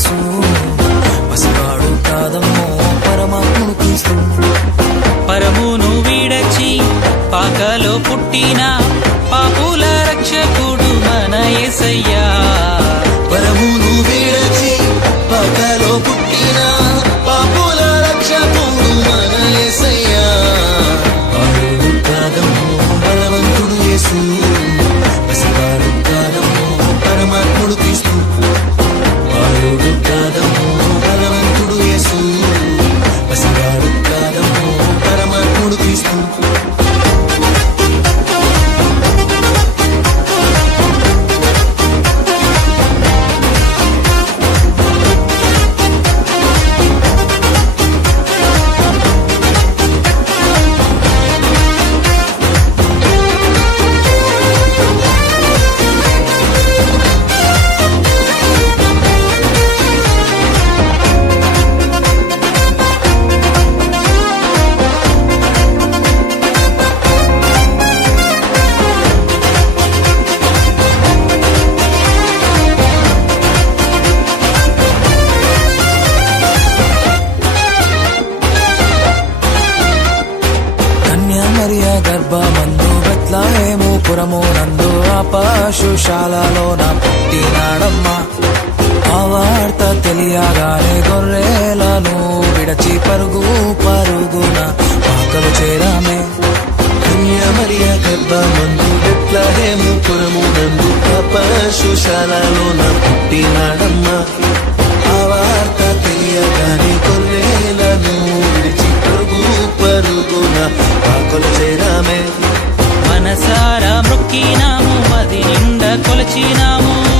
యేసు పసివాడు కాదమ్మో పరమాత్మను క్రీస్తు. పరమును వీడచి పాకలో పుట్టిన పాపుల రక్షకుడు మన యేసయ్యా నందు నా పుట్టినాడమ్మా. ఆ వార్త తెలియగానే గొర్రెలను విడచి పరుగు పరుగున పాకలు చేరామే. కన్యామరియ గర్భమందు బెత్లహేము పురము నందు పశుశాలలో నా పుట్టినాడమ్మ. ఆ వార్త తెలియగానే గొర్రెలను విడిచి పరుగు పరుగున పాకలు చేరామే. మనసారా మృక్కినా కొలచినాము.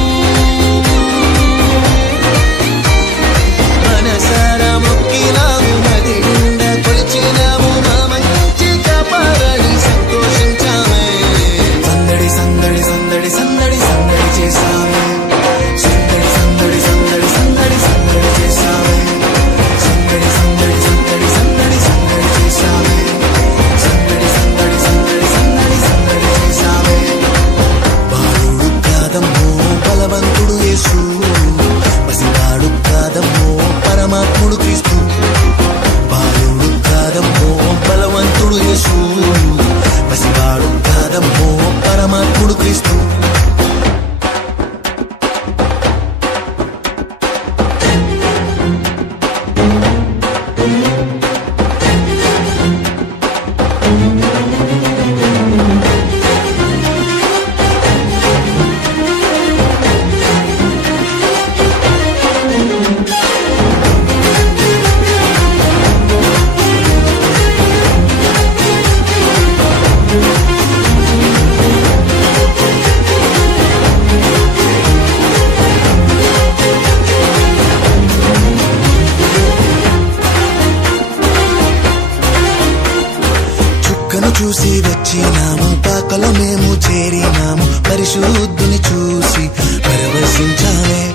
పరిశుద్ధుని చూసి పరవశించాలే.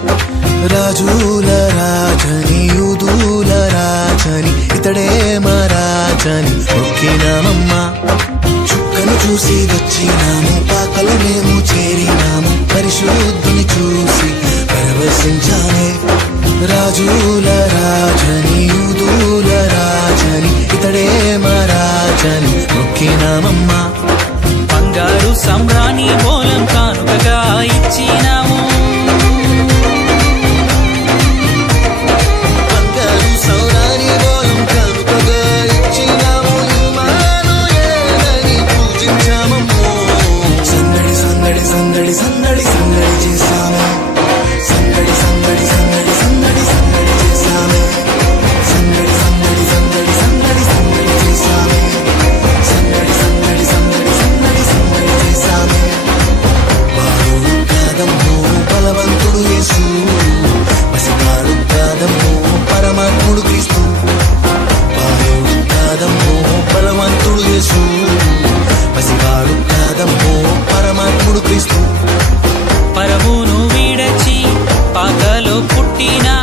రాజుల రాజని యూదుల రాజని ఇతడే మా రాజని. మొక్కినామమ్మా చుక్కను చూసి వచ్చినాము పాకలు మేము చేరినాము. పరిశుద్ధుని చూసి పరవశించాలే. రాజుల రాజని యూదుల రాజని ఇతడే మా రాజని. మొక్కినామమ్మా బంగారు సమ్రాణి మూలం కానుకగా ఇచ్చినాము పుట్టినా